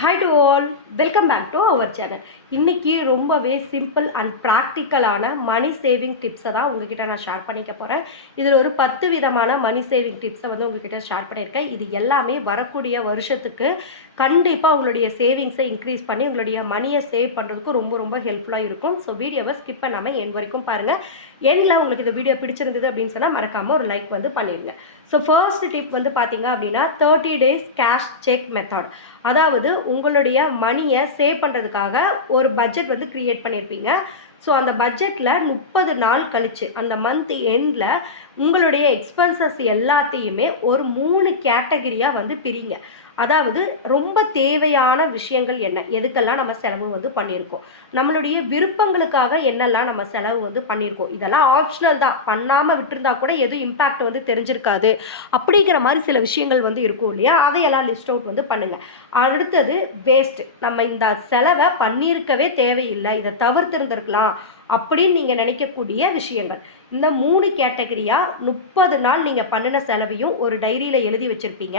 Hi to all, welcome back to our channel. இன்னைக்கு ரொம்பவே simple and ப்ராக்டிக்கலான money saving டிப்ஸை தான் உங்ககிட்ட நான் ஷேர் பண்ணிக்க போகிறேன். இதில் ஒரு 10 விதமான மணி சேவிங் டிப்ஸை வந்து உங்ககிட்ட ஷேர் பண்ணியிருக்கேன். இது எல்லாமே வரக்கூடிய வருஷத்துக்கு கண்டிப்பாக உங்களுடைய சேவிங்ஸை இன்க்ரீஸ் பண்ணி உங்களுடைய மணியை சேவ் பண்ணுறதுக்கு ரொம்ப ரொம்ப ஹெல்ப்ஃபுல்லாக இருக்கும். ஸோ வீடியோவை ஸ்கிப் பண்ணாமல் என் வரைக்கும் பாருங்கள். எண்டில் உங்களுக்கு இந்த வீடியோ பிடிச்சிருந்தது அப்படின்னு சொன்னால் மறக்காமல் ஒரு லைக் வந்து பண்ணிடுங்க. ஸோ ஃபர்ஸ்ட் டிப் வந்து பார்த்தீங்க அப்படின்னா 30 days கேஷ் செக் மெத்தட். அதாவது உங்களுடைய மணியை சேவ் பண்ணுறதுக்காக ஒரு பட்ஜெட் வந்து க்ரியேட் பண்ணியிருப்பீங்க. ஸோ அந்த பட்ஜெட்டில் 30 நாள் கழிச்சு அந்த மந்த் எண்டில் உங்களுடைய எக்ஸ்பென்சஸ் எல்லாத்தையுமே ஒரு 3 கேட்டகரியாக வந்து பிரிங்க. அதாவது ரொம்ப தேவையான விஷயங்கள் என்ன, எதுக்கெல்லாம் நம்ம செலவு வந்து பண்ணியிருக்கோம், நம்மளுடைய விருப்பங்களுக்காக என்னெல்லாம் நம்ம செலவு வந்து பண்ணியிருக்கோம், இதெல்லாம் ஆப்ஷனல் தான், பண்ணாமல் விட்டுருந்தா கூட எதுவும் இம்பேக்ட் வந்து தெரிஞ்சிருக்காது அப்படிங்கிற மாதிரி சில விஷயங்கள் வந்து இருக்கும் இல்லையா, அதையெல்லாம் லிஸ்ட் அவுட் வந்து பண்ணுங்கள். அடுத்தது வேஸ்ட், நம்ம இந்த செலவை பண்ணியிருக்கவே தேவையில்லை, இதை தவிர்த்திருந்திருக்கலாம் அப்படின்னு நீங்கள் நினைக்கக்கூடிய விஷயங்கள். இந்த 3 கேட்டகரியாக 30 நாள் நீங்கள் பண்ணின செலவையும் ஒரு டைரியில் எழுதி வச்சுருப்பீங்க.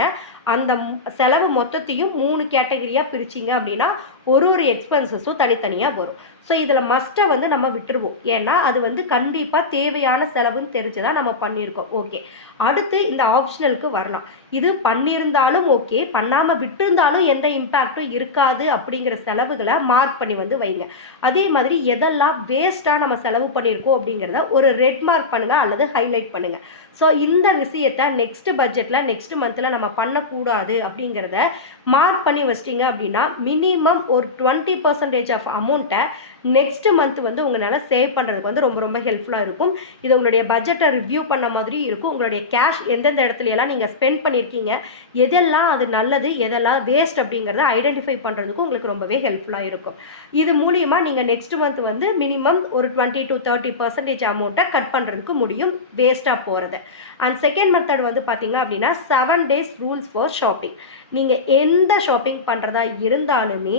அந்த செலவு மொத்தத்தையும் 3 கேட்டகரியாக பிரிச்சிங்க அப்படின்னா ஒரு எக்ஸ்பென்சஸும் தனித்தனியாக வரும். ஸோ இதில் மஸ்ட்டை வந்து நம்ம விட்டுருவோம். ஏன்னா அது வந்து கண்டிப்பாக தேவையான செலவுன்னு தெரிஞ்சு தான் நம்ம பண்ணியிருக்கோம். ஓகே, அடுத்து இந்த ஆப்ஷனலுக்கு வரலாம். இது பண்ணியிருந்தாலும் ஓகே, பண்ணாமல் விட்டுருந்தாலும் எந்த இம்பேக்டும் இருக்காது அப்படிங்கிற செலவுகளை மார்க் பண்ணி வந்து வைங்க. அதே மாதிரி எதெல்லாம் வேஸ்ட்டாக நம்ம செலவு பண்ணியிருக்கோம் அப்படிங்கிறத ஒரு ரெட் மார்க் பண்ணுங்கள் அல்லது ஹைலைட் பண்ணுங்கள். ஸோ இந்த விஷயத்தை நெக்ஸ்ட் பட்ஜெட்டில் நெக்ஸ்ட் மந்தில் நம்ம பண்ணக்கூடாது அப்படிங்கிறத மார்க் பண்ணி வச்சிட்டிங்க அப்படின்னா மினிமம் ஒரு 20% ஆஃப் அமௌண்ட்டை நெக்ஸ்ட் மந்த் வந்து உங்களால் சேவ் பண்ணுறதுக்கு வந்து ரொம்ப ரொம்ப ஹெல்ப்ஃபுல்லாக இருக்கும். இது உங்களுடைய பட்ஜெட்டை ரிவ்யூ பண்ண மாதிரி இருக்கும். உங்களுடைய கேஷ் எந்தெந்த இடத்துலையெல்லாம் நீங்கள் ஸ்பெண்ட் பண்ணியிருக்கீங்க, எதெல்லாம் அது நல்லது எதெல்லாம் வேஸ்ட் அப்படிங்கிறத ஐடென்டிஃபை பண்ணுறதுக்கும் உங்களுக்கு ரொம்பவே ஹெல்ப்ஃபுல்லாக இருக்கும். இது மூலிமா நீங்கள் நெக்ஸ்ட் மந்த் வந்து மினிமம் ஒரு 20 to 30% அமௌண்ட்டை கட் பண்ணுறதுக்கு முடியும் வேஸ்ட்டாக போகிறது. அண்ட் செகண்ட் மெத்தட் வந்து பார்த்தீங்க அப்படின்னா 7 days ரூல்ஸ் ஃபார் ஷாப்பிங். நீங்கள் எந்த ஷாப்பிங் பண்ணுறதா இருந்தாலுமே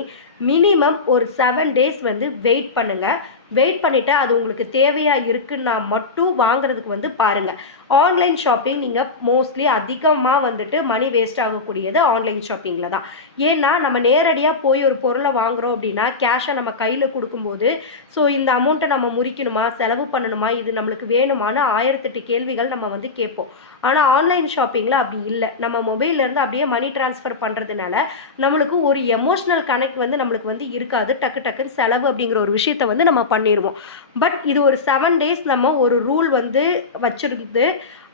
மினிமம் ஒரு 7 days வந்து வெயிட் பண்ணுங்கள். வெயிட் பண்ணிவிட்டு அது உங்களுக்கு தேவையாக இருக்குன்னா மட்டும் வாங்குறதுக்கு வந்து பாருங்கள். ஆன்லைன் ஷாப்பிங் நீங்கள் மோஸ்ட்லி அதிகமாக வந்துட்டு மணி வேஸ்ட் ஆகக்கூடியது ஆன்லைன் ஷாப்பிங்கில் தான். ஏன்னா நம்ம நேரடியாக போய் ஒரு பொருளை வாங்குகிறோம் அப்படின்னா கேஷை நம்ம கையில் கொடுக்கும்போது ஸோ இந்த அமௌண்ட்டை நம்ம முறிக்கணுமா, செலவு பண்ணணுமா, இது நம்மளுக்கு வேணுமான்னு 1008 கேள்விகள் நம்ம வந்து கேட்போம். ஆனால் ஆன்லைன் ஷாப்பிங்கில் அப்படி இல்லை. நம்ம மொபைல்லேருந்து அப்படியே மணி ட்ரான்ஸ்ஃபர் பண்ணுறதுனால நம்மளுக்கு ஒரு எமோஷ்னல் கனெக்ட் வந்து நம்மளுக்கு வந்து இருக்காது. டக்குன்னு செலவு அப்படிங்கிற ஒரு விஷயத்தை வந்து நம்ம பண்ணிடுவோம். பட் இது ஒரு 7 days நம்ம ஒரு ரூல் வந்து வச்சுருந்து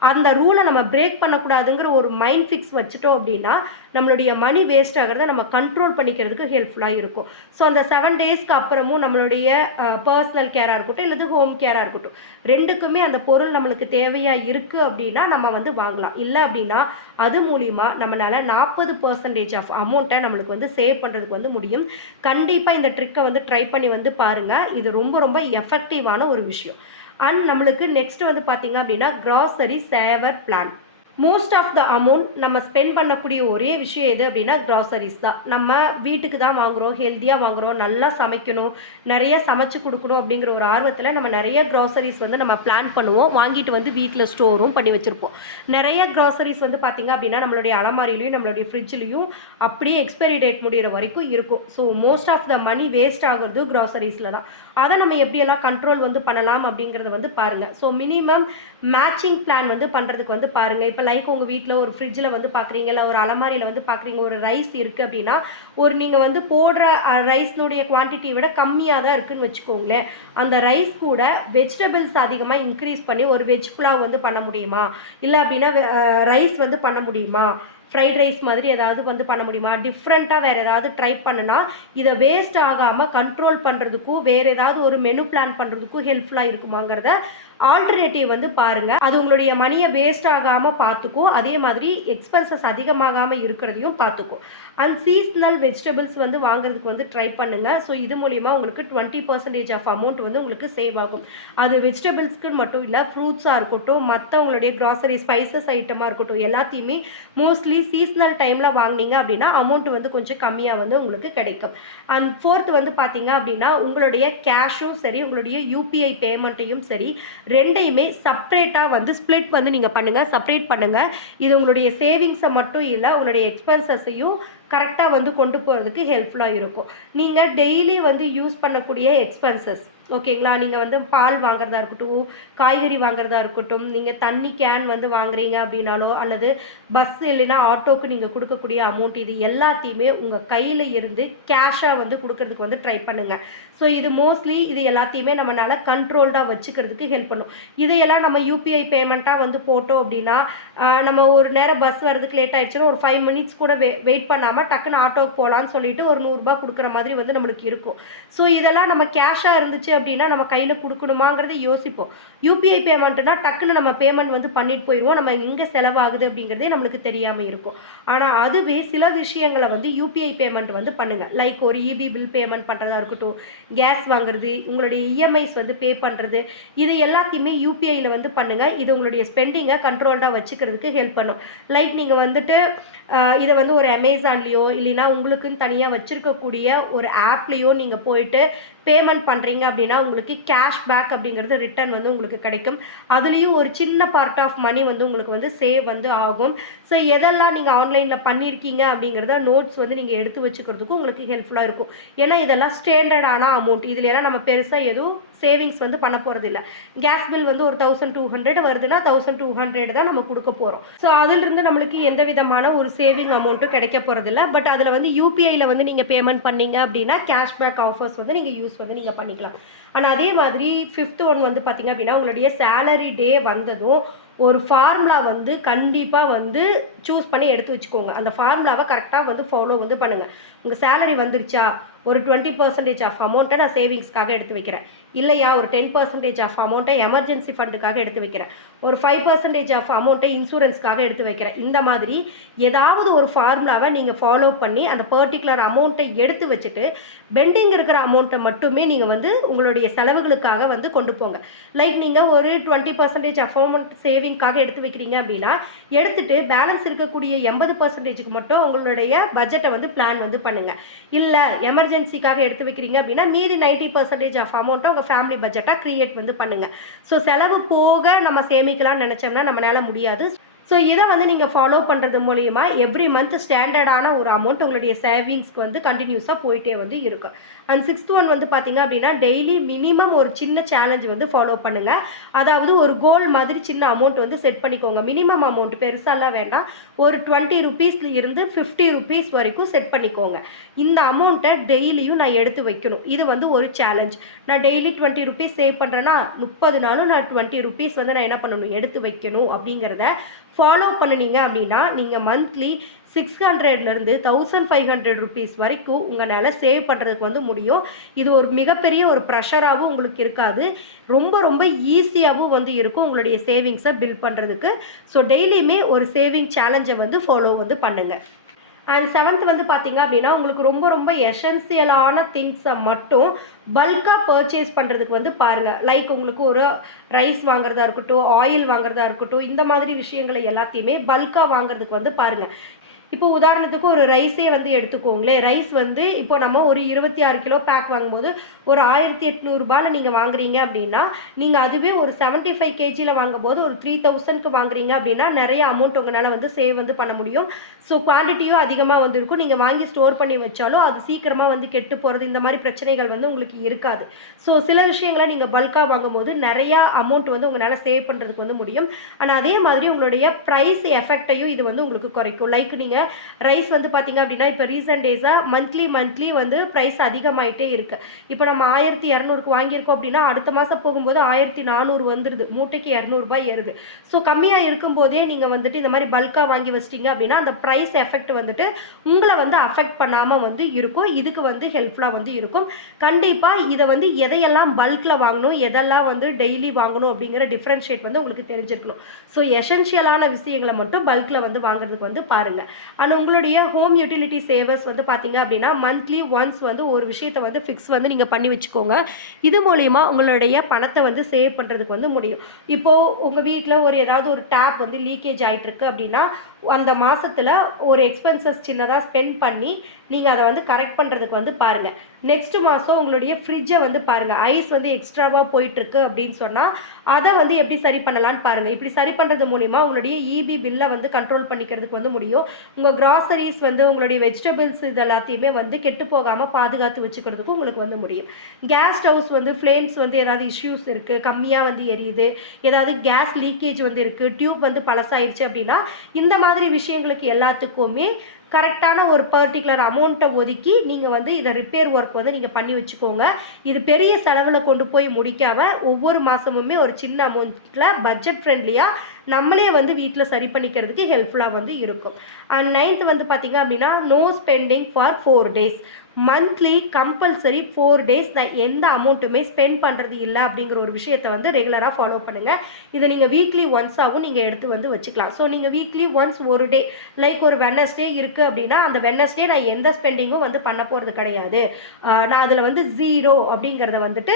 அந்த ரூலை நம்ம பிரேக் பண்ணக்கூடாதுங்கிற ஒரு மைண்ட் ஃபிக்ஸ் வச்சுட்டோம் அப்படின்னா நம்மளுடைய மணி வேஸ்ட் ஆகிறத நம்ம கண்ட்ரோல் பண்ணிக்கிறதுக்கு ஹெல்ப்ஃபுல்லாக இருக்கும். ஸோ அந்த 7 daysக்கு அப்புறமும் நம்மளுடைய பர்சனல் கேராக இருக்கட்டும் இல்லது ஹோம் கேராக இருக்கட்டும், ரெண்டுக்குமே அந்த பொருள் நம்மளுக்கு தேவையாக இருக்குது அப்படின்னா நம்ம வந்து வாங்கலாம். இல்லை அப்படின்னா அது மூலிமா நம்மளால் 40% ஆஃப் அமௌண்ட்டை நம்மளுக்கு வந்து சேவ் பண்ணுறதுக்கு வந்து முடியும். கண்டிப்பாக இந்த ட்ரிக்கை வந்து ட்ரை பண்ணி வந்து பாருங்கள். இது ரொம்ப ரொம்ப எஃபெக்டிவான ஒரு விஷயம். அண்ட் நம்மளுக்கு நெக்ஸ்ட் வந்து பார்த்தீங்க அப்படின்னா grocery saver plan. Most of the amount நம்ம ஸ்பெண்ட் பண்ணக்கூடிய ஒரே விஷயம் எது அப்படின்னா கிராசரிஸ் தான். நம்ம வீட்டுக்கு தான் வாங்குகிறோம், ஹெல்த்தியாக வாங்குகிறோம், நல்லா சமைக்கணும், நிறைய சமைச்சு கொடுக்கணும் அப்படிங்கிற ஒரு ஆர்வத்தில் நம்ம நிறைய கிராசரிஸ் வந்து நம்ம பிளான் பண்ணுவோம். வாங்கிட்டு வந்து வீட்டில் ஸ்டோரும் பண்ணி வச்சுருப்போம். நிறைய கிராசரிஸ் வந்து பார்த்திங்க அப்படின்னா நம்மளுடைய அலமாரிலையும் நம்மளுடைய ஃப்ரிட்ஜ்லேயும் அப்படியே எக்ஸ்பைரி டேட் முடிகிற வரைக்கும் இருக்கும். So most of the money waste ஆகிறது கிராசரிஸில் தான். அதை நம்ம எப்படியெல்லாம் கண்ட்ரோல் வந்து பண்ணலாம் அப்படிங்கிறத வந்து பாருங்கள். ஸோ மினிமம் மேட்சிங் பிளான் வந்து பண்ணுறதுக்கு வந்து பாருங்கள். இப்போ லைக் உங்கள் வீட்டில் ஒரு ஃப்ரிட்ஜில் வந்து பார்க்குறீங்க, இல்லை ஒரு அலமாரியில் வந்து பார்க்குறீங்க, ஒரு ரைஸ் இருக்குது அப்படின்னா ஒரு நீங்கள் வந்து போடுற ரைஸ்னுடைய குவான்டிட்டியை விட கம்மியாக தான் இருக்குதுன்னு வச்சுக்கோங்களேன். அந்த ரைஸ் கூட வெஜிடபிள்ஸ் அதிகமாக இன்க்ரீஸ் பண்ணி ஒரு வெஜ் புலாவ் வந்து பண்ண முடியுமா, இல்லை அப்படின்னா ரைஸ் வந்து பண்ண முடியுமா, ஃப்ரைட் ரைஸ் மாதிரி ஏதாவது வந்து பண்ண முடியுமா, டிஃப்ரெண்ட்டாக வேறு ஏதாவது ட்ரை பண்ணுனா இதை வேஸ்ட் ஆகாமல் கண்ட்ரோல் பண்ணுறதுக்கும் வேறு ஏதாவது ஒரு மெனு பிளான் பண்ணுறதுக்கும் ஹெல்ப்ஃபுல்லாக இருக்குமாங்கிறத ஆல்டர்னேட்டிவ் வந்து பாருங்கள். அது உங்களுடைய மணியை வேஸ்ட் ஆகாமல் பார்த்துக்கும், அதே மாதிரி எக்ஸ்பென்சஸ் அதிகமாகாமல் இருக்கிறதையும் பார்த்துக்கும். அண்ட் சீஸ்னல் வெஜிடபிள்ஸ் வந்து வாங்குறதுக்கு வந்து ட்ரை பண்ணுங்கள். ஸோ இது மூலிமா உங்களுக்கு 20% ஆஃப் அமௌண்ட் வந்து உங்களுக்கு சேவ் ஆகும். அது வெஜிடபிள்ஸ்க்குன்னு மட்டும் இல்லை, ஃப்ரூட்ஸாக இருக்கட்டும், மற்ற உங்களுடைய கிராசரி ஸ்பைசஸ் ஐட்டமாக இருக்கட்டும், எல்லாத்தையுமே மோஸ்ட்லி சீஸ்னல் டைமில் வாங்கினீங்க அப்படின்னா அமௌண்ட் வந்து கொஞ்சம் கம்மியாக வந்து உங்களுக்கு கிடைக்கும். அண்ட் ஃபோர்த் வந்து பார்த்தீங்க அப்படின்னா உங்களுடைய கேஷும் சரி உங்களுடைய யூபிஐ பேமெண்ட்டையும் சரி ரெண்டையுமே செப்பரேட்டாக வந்து ஸ்ப்ளிட் வந்து நீங்கள் பண்ணுங்கள், செப்பரேட் பண்ணுங்கள். இது உங்களுடைய சேவிங்ஸை மட்டும் இல்லை, உங்களுடைய எக்ஸ்பென்சஸையும் கரெக்டாக வந்து கொண்டு போகிறதுக்கு ஹெல்ப்ஃபுல்லாக இருக்கும். நீங்கள் டெய்லி வந்து யூஸ் பண்ணக்கூடிய எக்ஸ்பென்சஸ் ஓகேங்களா? நீங்கள் வந்து பால் வாங்குறதா இருக்கட்டும், காய்கறி வாங்குறதா இருக்கட்டும், நீங்கள் தண்ணி கேன் வந்து வாங்குறீங்க அப்படின்னாலோ, அல்லது பஸ் இல்லைன்னா ஆட்டோக்கு நீங்கள் கொடுக்கக்கூடிய அமௌண்ட் இது எல்லாத்தையுமே உங்கள் கையில் இருந்து கேஷாக வந்து கொடுக்கறதுக்கு வந்து ட்ரை பண்ணுங்கள். ஸோ இது மோஸ்ட்லி இது எல்லாத்தையுமே நம்மளால் கண்ட்ரோல்டாக வச்சுக்கிறதுக்கு ஹெல்ப் பண்ணும். இதையெல்லாம் நம்ம யூபிஐ பேமெண்ட்டாக வந்து போட்டோம் அப்படின்னா, நம்ம ஒரு நேரம் பஸ் வரதுக்கு லேட் ஆயிடுச்சுன்னா ஒரு 5 மினிட்ஸ் கூட வெயிட் பண்ணாமல் டக்குன்னு ஆட்டோக்கு போகலான்னு சொல்லிட்டு ஒரு 100 ரூபாய் கொடுக்குற மாதிரி வந்து நம்மளுக்கு இருக்கும். ஸோ இதெல்லாம் நம்ம கேஷாக இருந்துச்சு அப்படின்னா நம்ம கையில் கொடுக்கணுமாங்கிறத யோசிப்போம். யூபிஐ பேமெண்ட்னா டக்குன்னு நம்ம பேமெண்ட் வந்து பண்ணிட்டு போயிடுவோம். நம்ம எங்கே செலவாகுது அப்படிங்கிறதே நம்மளுக்கு தெரியாமல் இருக்கும். ஆனால் அதுவே சில விஷயங்களை வந்து யூபிஐ பேமெண்ட் வந்து பண்ணுங்கள். லைக் ஒரு இபி பில் பேமெண்ட் பண்ணுறதா இருக்கட்டும், கேஸ் வாங்குறது, உங்களுடைய இஎம்ஐஸ் வந்து பே பண்ணுறது, இது எல்லாத்தையுமே யூபிஐயில் வந்து பண்ணுங்கள். இது உங்களுடைய ஸ்பெண்டிங்கை கண்ட்ரோல்டாக வச்சுக்கிறதுக்கு ஹெல்ப் பண்ணும். லைக் நீங்கள் வந்துட்டு இதை வந்து ஒரு அமேசான்லேயோ இல்லைன்னா உங்களுக்குன்னு தனியாக வச்சுருக்கக்கூடிய ஒரு ஆப்லேயோ நீங்கள் போயிட்டு பேமெண்ட் பண்ணுறீங்க அப்படின்னா உங்களுக்கு கேஷ்பேக் அப்படிங்கிறது ரிட்டர்ன் வந்து உங்களுக்கு கிடைக்கும். அதுலேயும் ஒரு சின்ன பார்ட் ஆஃப் மணி வந்து உங்களுக்கு வந்து சேவ் வந்து ஆகும். ஸோ எதெல்லாம் நீங்கள் ஆன்லைனில் பண்ணியிருக்கீங்க அப்படிங்கிறத நோட்ஸ் வந்து நீங்கள் எடுத்து வச்சுக்கிறதுக்கும் உங்களுக்கு ஹெல்ப்ஃபுல்லாக இருக்கும். ஏன்னா இதெல்லாம் ஸ்டாண்டர்டான அமௌண்ட். இதில் எல்லாம் நம்ம பெருசாக எதுவும் சேவிங்ஸ் வந்து பண்ண போகிறது இல்லை. கேஸ் பில் வந்து ஒரு 1200 வருதுன்னா 1200 தான் நம்ம கொடுக்க போகிறோம். ஸோ அதிலிருந்து நம்மளுக்கு எந்த விதமான ஒரு சேவிங் அமௌண்ட்டும் கிடைக்க போகிறதில்ல. பட் அதில் வந்து யூபிஐயில் வந்து நீங்கள் பேமெண்ட் பண்ணீங்க அப்படின்னா கேஷ்பேக் ஆஃபர்ஸ் வந்து நீங்கள் யூஸ் வந்து நீங்கள் பண்ணிக்கலாம். ஆனால் அதே மாதிரி 5th ஒன் வந்து பார்த்திங்க அப்படின்னா உங்களுடைய சேலரி டே வந்ததும் ஒரு ஃபார்முலா வந்து கண்டிப்பாக வந்து சூஸ் பண்ணி எடுத்து வச்சுக்கோங்க. அந்த ஃபார்முலாவை கரெக்டாக வந்து ஃபாலோ வந்து பண்ணுங்கள். உங்கள் சேலரி வந்துருச்சா, ஒரு 20% ஆஃப் அமௌண்ட்டை நான் சேவிங்ஸ்க்காக எடுத்து வைக்கிறேன், இல்லையா ஒரு 10% ஆஃப் அமௌண்ட்டை எமர்ஜென்சி ஃபண்டுக்காக எடுத்து வைக்கிறேன், ஒரு 5% ஆஃப் அமௌண்ட்டை இன்சூரன்ஸ்க்காக எடுத்து வைக்கிறேன். இந்த மாதிரி ஏதாவது ஒரு ஃபார்முலாவை நீங்கள் ஃபாலோ பண்ணி அந்த பர்டிகுலர் அமௌண்ட்டை எடுத்து வச்சுட்டு பெண்டிங் இருக்கிற அமௌண்ட்டை மட்டுமே நீங்கள் வந்து உங்களுடைய செலவுகளுக்காக வந்து கொண்டு போங்க. லைக் நீங்கள் ஒரு 20% ஆஃப் அமௌண்ட் சேவிங்காக எடுத்து வைக்கிறீங்க அப்படின்னா எடுத்துகிட்டு பேலன்ஸ் இருக்கக்கூடிய 80%க்கு மட்டும் உங்களுடைய பட்ஜெட்டை வந்து பிளான் வந்து பண்ணுங்கள். இல்லை எமர்ஜென்சிக்காக எடுத்து வைக்கிறீங்க அப்படின்னா மீதி 90% ஆஃப் அமௌண்ட்டை உங்கள் ஃபேமிலி பட்ஜெட்டாக க்ரியேட் வந்து பண்ணுங்கள். ஸோ செலவு போக நம்ம சேமிக்கலாம்னு நினச்சோம்னா நம்மளால் முடியாது. ஸோ இதை வந்து நீங்கள் ஃபாலோ பண்ணுறது மூலிமா எவ்ரி மந்த் ஸ்டாண்டர்டான ஒரு அமௌண்ட் உங்களுடைய சேவிங்ஸ்க்கு வந்து கண்டினியூஸாக போயிட்டே வந்து இருக்கும். அண்ட் 6th ஒன் வந்து பார்த்திங்க அப்படின்னா டெய்லி மினிமம் ஒரு சின்ன சேலஞ்ச் வந்து ஃபாலோ பண்ணுங்கள். அதாவது ஒரு கோல் மாதிரி சின்ன அமௌண்ட் வந்து செட் பண்ணிக்கோங்க. மினிமம் அமௌண்ட் பெருசாலாம் வேண்டாம், ஒரு 20 ருபீஸ்ல இருந்து 50 ருபீஸ் வரைக்கும் செட் பண்ணிக்கோங்க. இந்த அமௌண்ட்டை டெய்லியும் நான் எடுத்து வைக்கணும். இது வந்து ஒரு சேலஞ்ச். நான் டெய்லி 20 ருபீஸ் சேவ் பண்ணுறேன்னா 30 நாளும் நான் 20 ருபீஸ் வந்து நான் என்ன பண்ணணும், எடுத்து வைக்கணும். அப்படிங்கிறத ஃபாலோ பண்ணினீங்க அப்படின்னா நீங்கள் மந்த்லி 600லேருந்து 1500 ருபீஸ் வரைக்கும் உங்களால் சேவ் பண்ணுறதுக்கு வந்து முடியும். இது ஒரு மிகப்பெரிய ஒரு ப்ரெஷராகவும் உங்களுக்கு இருக்காது, ரொம்ப ரொம்ப ஈஸியாகவும் வந்து இருக்கும் உங்களுடைய சேவிங்ஸை பில்ட் பண்ணுறதுக்கு. ஸோ டெய்லியுமே ஒரு சேவிங் சேலஞ்சை வந்து ஃபாலோ வந்து பண்ணுங்கள். அண்ட் 7th வந்து பார்த்திங்க அப்படின்னா உங்களுக்கு ரொம்ப ரொம்ப எசென்சியலான திங்ஸை மட்டும் பல்காக பர்ச்சேஸ் பண்ணுறதுக்கு வந்து பாருங்கள். லைக் உங்களுக்கு ஒரு ரைஸ் வாங்குறதா இருக்கட்டும், ஆயில் வாங்குறதா இருக்கட்டும், இந்த மாதிரி விஷயங்களை எல்லாத்தையுமே பல்காக வாங்குறதுக்கு வந்து பாருங்கள். இப்போ உதாரணத்துக்கு ஒரு ரைஸே வந்து எடுத்துக்கோங்களேன். ரைஸ் வந்து இப்போ நம்ம ஒரு 26 கிலோ பேக் வாங்கும்போது ஒரு 1800 நீங்கள் வாங்குறீங்க அப்படின்னா நீங்கள் அதுவே ஒரு 75 kgல வாங்கும்போது ஒரு 3000க்கு வாங்குறீங்க அப்படின்னா நிறைய அமௌண்ட் உங்களால் வந்து சேவ் வந்து பண்ண முடியும். ஸோ குவான்டிட்டியும் அதிகமாக வந்து இருக்கும். நீங்கள் வாங்கி ஸ்டோர் பண்ணி வச்சாலும் அது சீக்கிரமாக வந்து கெட்டு போகிறது, இந்த மாதிரி பிரச்சனைகள் வந்து உங்களுக்கு இருக்காது. ஸோ சில விஷயங்களை நீங்கள் பல்காக வாங்கும்போது நிறையா அமௌண்ட் வந்து உங்களால் சேவ் பண்ணுறதுக்கு வந்து முடியும். ஆனால் அதே மாதிரி உங்களுடைய ப்ரைஸ் எஃபெக்டையும் இது வந்து உங்களுக்கு குறைக்கும். லைக் நீங்கள் ரைஸ் வந்து பார்த்திங்க அப்படின்னா இப்போ ரீசன்ட் டேஸாக மந்த்லி வந்து ப்ரைஸ் அதிகமாகிட்டே இருக்குது. இப்போ நம்ம 1200க்கு வாங்கியிருக்கோம் அப்படின்னா அடுத்த மாதம் போகும்போது 1400 வந்துடுது, மூட்டைக்கு 200 ரூபாய் ஏறுது. ஸோ கம்மியாக இருக்கும்போதே நீங்கள் வந்துட்டு இந்த மாதிரி பல்காக வாங்கி வச்சிட்டிங்க அப்படின்னா அந்த ப்ரைஸ் எஃபெக்ட் வந்துட்டு உங்களை வந்து அஃபெக்ட் பண்ணாமல் வந்து இருக்கும். இதுக்கு வந்து ஹெல்ப்ஃபுல்லாக வந்து இருக்கும். கண்டிப்பாக இதை வந்து எதையெல்லாம் பல்கில் வாங்கணும், எதெல்லாம் வந்து டெய்லி வாங்கணும் அப்படிங்கிற டிஃப்ரென்ஷியேட் வந்து உங்களுக்கு தெரிஞ்சிருக்கணும். ஸோ எசென்ஷியலான விஷயங்களை மட்டும் பல்கில் வந்து வாங்குறதுக்கு வந்து பாருங்கள். ஆனால் உங்களுடைய ஹோம் யூட்டிலிட்டி சேவர்ஸ் வந்து பார்த்திங்க அப்படின்னா மந்த்லி ஒன்ஸ் வந்து ஒரு விஷயத்தை வந்து ஃபிக்ஸ் வந்து நீங்கள் பண்ணி வச்சுக்கோங்க. இது மூலயமா உங்களுடைய பணத்தை வந்து சேவ் பண்ணுறதுக்கு வந்து முடியும். இப்போது உங்கள் வீட்டில் ஏதாவது ஒரு டேப் வந்து லீக்கேஜ் ஆகிட்டுருக்கு அப்படின்னா அந்த மாதத்தில் ஒரு எக்ஸ்பென்சஸ் சின்னதாக ஸ்பெண்ட் பண்ணி நீங்கள் அதை வந்து கரெக்ட் பண்ணுறதுக்கு வந்து பாருங்கள். நெக்ஸ்ட் மாதம் உங்களுடைய ஃப்ரிட்ஜை வந்து பாருங்கள், ஐஸ் வந்து எக்ஸ்ட்ராவாக போயிட்டுருக்கு அப்படின்னு சொன்னால் அதை வந்து எப்படி சரி பண்ணலான்னு பாருங்கள். இப்படி சரி பண்ணுறது மூலிமா உங்களுடைய இபி பில்லை வந்து கண்ட்ரோல் பண்ணிக்கிறதுக்கு வந்து முடியும். உங்கள் கிராசரிஸ் வந்து உங்களுடைய வெஜிடபிள்ஸ் இது எல்லாத்தையுமே வந்து கெட்டு போகாமல் பாதுகாத்து வச்சுக்கிறதுக்கும் உங்களுக்கு வந்து முடியும். கேஸ் ஸ்டவ்ஸ் வந்து ஃப்ளேம்ஸ் வந்து ஏதாவது இஷ்யூஸ் இருக்குது, கம்மியாக வந்து எரியுது, ஏதாவது கேஸ் லீக்கேஜ் வந்து இருக்குது, டியூப் வந்து பழசாயிருச்சு அப்படின்னா இந்த மாதிரி விஷயங்களுக்கு எல்லாத்துக்குமே கரெக்டான ஒரு பர்டிகுலர் அமௌண்ட்டை ஒதுக்கி நீங்கள் வந்து இதை ரிப்பேர் ஒர்க் வந்து நீங்கள் பண்ணி வச்சுக்கோங்க. இது பெரிய செலவில் கொண்டு போய் முடிக்காமல் ஒவ்வொரு மாதமுமே ஒரு சின்ன அமௌண்ட்டில் பட்ஜெட் ஃப்ரெண்ட்லியாக நம்மளே வந்து வீட்டில் சரி பண்ணிக்கிறதுக்கு ஹெல்ப்ஃபுல்லாக வந்து இருக்கும். அண்ட் 9th வந்து பார்த்திங்க அப்படின்னா no spending for 4 days. Monthly compulsory 4 days நான் எந்த அமௌண்ட்டுமே ஸ்பெண்ட் பண்ணுறது இல்லை அப்படிங்கிற ஒரு விஷயத்தை வந்து ரெகுலராக ஃபாலோ பண்ணுங்கள். இதை நீங்கள் வீக்லி ஒன்ஸாகவும் நீங்கள் எடுத்து வந்து வச்சுக்கலாம். ஸோ நீங்கள் வீக்லி ஒன்ஸ் ஒரு டே, லைக் ஒரு வெட்னஸ்டே இருக்குது அப்படின்னா அந்த வெட்னஸ்டே நான் எந்த ஸ்பெண்டிங்கும் வந்து பண்ண போகிறது கிடையாது, நான் அதில் வந்து 0 அப்படிங்கிறத வந்துட்டு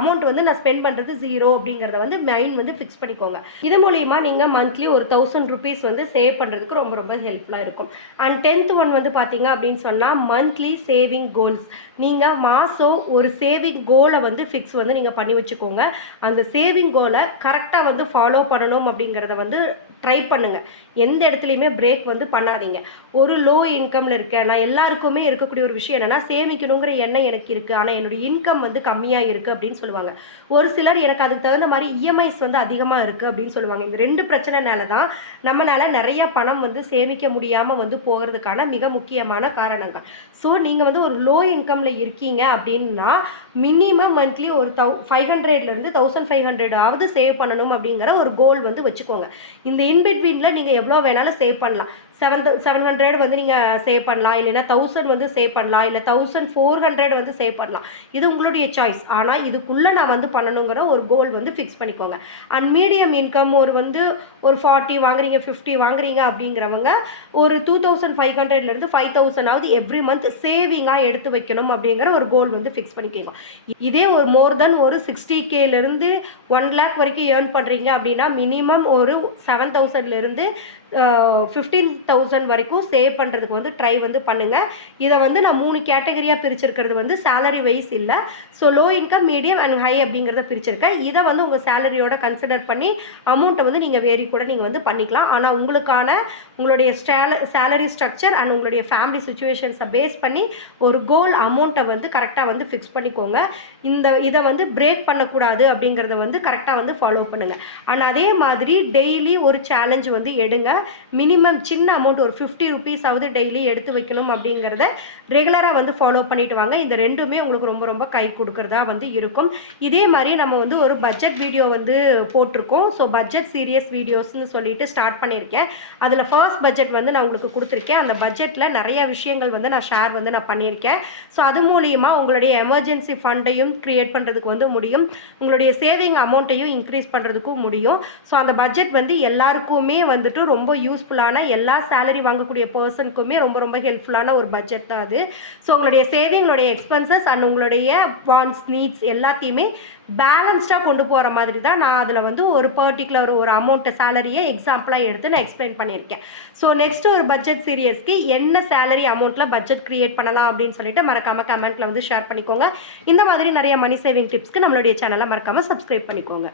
அமௌண்ட் வந்து நான் ஸ்பெண்ட் பண்ணுறது 0 அப்படிங்கிறத வந்து மைண்ட் வந்து ஃபிக்ஸ் பண்ணிக்கோங்க. இது மூலிமா நீங்கள் மந்த்லி ஒரு 1000 rupees வந்து சேவ் பண்ணுறதுக்கு ரொம்ப ரொம்ப ஹெல்ப்ஃபுல்லாக இருக்கும். அண்ட் 10th ஒன் வந்து பார்த்தீங்க அப்படின்னு சொன்னால் மந்த்லி சேவிங் கோல்ஸ். நீங்கள் மாதம் ஒரு சேவிங் கோலை வந்து ஃபிக்ஸ் வந்து நீங்கள் பண்ணி வச்சுக்கோங்க. அந்த சேவிங் கோலை கரெக்டாக வந்து ஃபாலோ பண்ணணும் அப்படிங்கிறத வந்து ட்ரை பண்ணுங்கள். எந்த இடத்துலையுமே பிரேக் வந்து பண்ணாதீங்க. ஒரு லோ இன்கமில் இருக்கேன், நான் எல்லாருக்குமே இருக்கக்கூடிய ஒரு விஷயம் என்னென்னா சேமிக்கணுங்கிற எண்ணம் எனக்கு இருக்குது, ஆனால் என்னுடைய இன்கம் வந்து கம்மியாக இருக்குது அப்படின்னு சொல்லுவாங்க. ஒரு சிலர் எனக்கு அதுக்கு தகுந்த மாதிரி இஎம்ஐஸ் வந்து அதிகமாக இருக்குது அப்படின்னு சொல்லுவாங்க. இந்த 2 பிரச்சனைனால தான் நம்மளால் நிறைய பணம் வந்து சேமிக்க முடியாமல் வந்து போகிறதுக்கான மிக முக்கியமான காரணங்கள். ஸோ நீங்கள் வந்து ஒரு லோ இன்கமில் இருக்கீங்க அப்படின்னா மினிமம் மந்த்லி ஒரு 500லேருந்து 1500 சேவ் பண்ணணும் அப்படிங்கிற ஒரு கோல் வந்து வச்சுக்கோங்க. இந்த இன்பிட்வீனில் நீங்கள் எவ்வளோ வேணாலும் சேவ் பண்ணலாம். 700 வந்து நீங்கள் சேவ் பண்ணலாம், இல்லைன்னா 1000 வந்து சேவ் பண்ணலாம், இல்லை 1400 வந்து சேவ் பண்ணலாம். இது உங்களுடைய சாய்ஸ். ஆனால் இதுக்குள்ளே நான் வந்து பண்ணணுங்கிற ஒரு கோல் வந்து ஃபிக்ஸ் பண்ணிக்கோங்க. அண்ட் மீடியம் இன்கம் ஒரு 40 வாங்குறீங்க, 50 வாங்குறீங்க அப்படிங்கிறவங்க ஒரு 2500லேருந்து 5000 எவ்ரி மந்த் சேவிங்காக எடுத்து வைக்கணும் அப்படிங்கிற ஒரு கோல் வந்து ஃபிக்ஸ் பண்ணிக்கோங்க. இதே ஒரு மோர் தென் ஒரு 60Kலேருந்து 1 lakh வரைக்கும் ஏர்ன் பண்ணுறீங்க அப்படின்னா மினிமம் ஒரு 7000லேருந்து 15,000 வரைக்கும் சேவ் பண்ணுறதுக்கு வந்து ட்ரை வந்து பண்ணுங்கள். இதை வந்து நான் 3 கேட்டகரியாக பிரிச்சிருக்கிறது வந்து சேலரி வைஸ் இல்லை. So low income, medium and high அப்படிங்கிறத பிரிச்சிருக்கேன். இதை வந்து உங்கள் சேலரியோட கன்சிடர் பண்ணி அமௌண்ட்டை வந்து நீங்கள் வேரி கூட நீங்கள் வந்து பண்ணிக்கலாம். ஆனால் உங்களுடைய சேலரி ஸ்ட்ரக்சர் அண்ட் உங்களுடைய ஃபேமிலி சுச்சுவேஷன்ஸை பேஸ் பண்ணி ஒரு கோல் அமௌண்ட்டை வந்து கரெக்டாக வந்து ஃபிக்ஸ் பண்ணிக்கோங்க. இதை வந்து பிரேக் பண்ணக்கூடாது அப்படிங்கிறத வந்து கரெக்டாக வந்து ஃபாலோ பண்ணுங்கள். அண்ட் அதே மாதிரி டெய்லி ஒரு சேலஞ்ச் வந்து எடுங்க. மினிமம் சின்ன அமௌண்ட் ஒரு 50 rupees டெய்லி எடுத்து வைக்கணும் அப்படிங்கிறத ரெகுலராக வந்து ஃபாலோ பண்ணிட்டு வாங்க. இந்த ரெண்டுமே உங்களுக்கு ரொம்ப ரொம்ப கை கொடுக்குறதா வந்து இருக்கும். இதே மாதிரி நம்ம வந்து ஒரு பட்ஜெட் வீடியோ வந்து போட்டிருக்கோம். ஸோ பட்ஜெட் சீரியஸ் வீடியோஸ்ன்னு சொல்லிட்டு ஸ்டார்ட் பண்ணியிருக்கேன். அதில் ஃபர்ஸ்ட் பட்ஜெட் வந்து நான் உங்களுக்கு கொடுத்துருக்கேன். அந்த பட்ஜெட்டில் நிறைய விஷயங்கள் வந்து நான் ஷேர் வந்து நான் பண்ணியிருக்கேன். ஸோ அது மூலிமா உங்களுடைய எமர்ஜென்சி ஃபண்டையும் க்ரியேட் பண்ணுறதுக்கு வந்து முடியும், உங்களுடைய சேவிங் அமௌண்ட்டையும் இன்க்ரீஸ் பண்ணுறதுக்கும் முடியும். ஸோ அந்த பட்ஜெட் வந்து எல்லாருக்குமே வந்துட்டு ரொம்ப யூஸ்ஃபுல்லான, எல்லா சேலரி வாங்கக்கூடிய பர்சனுக்குமே ரொம்ப ரொம்ப ஹெல்ப்ஃபுல்லான ஒரு பட்ஜெட் தான் அது. ஸோ உங்களுடைய சேவிங், உங்களுடைய எக்ஸ்பென்சஸ் அண்ட் உங்களுடைய வாண்ட்ஸ், நீட்ஸ் எல்லாத்தையுமே பேலன்ஸ்டாக கொண்டு போகிற மாதிரி தான் நான் அதில் வந்து ஒரு பர்டிகுலர் ஒரு அமௌண்ட்டை சேலரியை எக்ஸாம்பிளாக எடுத்து நான் எக்ஸ்பிளைன் பண்ணியிருக்கேன். ஸோ நெக்ஸ்ட் ஒரு பட்ஜெட் சீரியஸ்க்கு என்ன சேலரி அமௌண்ட்டில் பட்ஜெட் க்ரியேட் பண்ணலாம் அப்படின்னு சொல்லிட்டு மறக்காமல் கமெண்ட்டில் வந்து ஷேர் பண்ணிக்கோங்க. இந்த மாதிரி நிறைய மணி சேவிங் டிப்ஸ்க்கு நம்மளுடைய சேனலை மறக்காமல் சப்ஸ்கிரைப் பண்ணிக்கோங்க.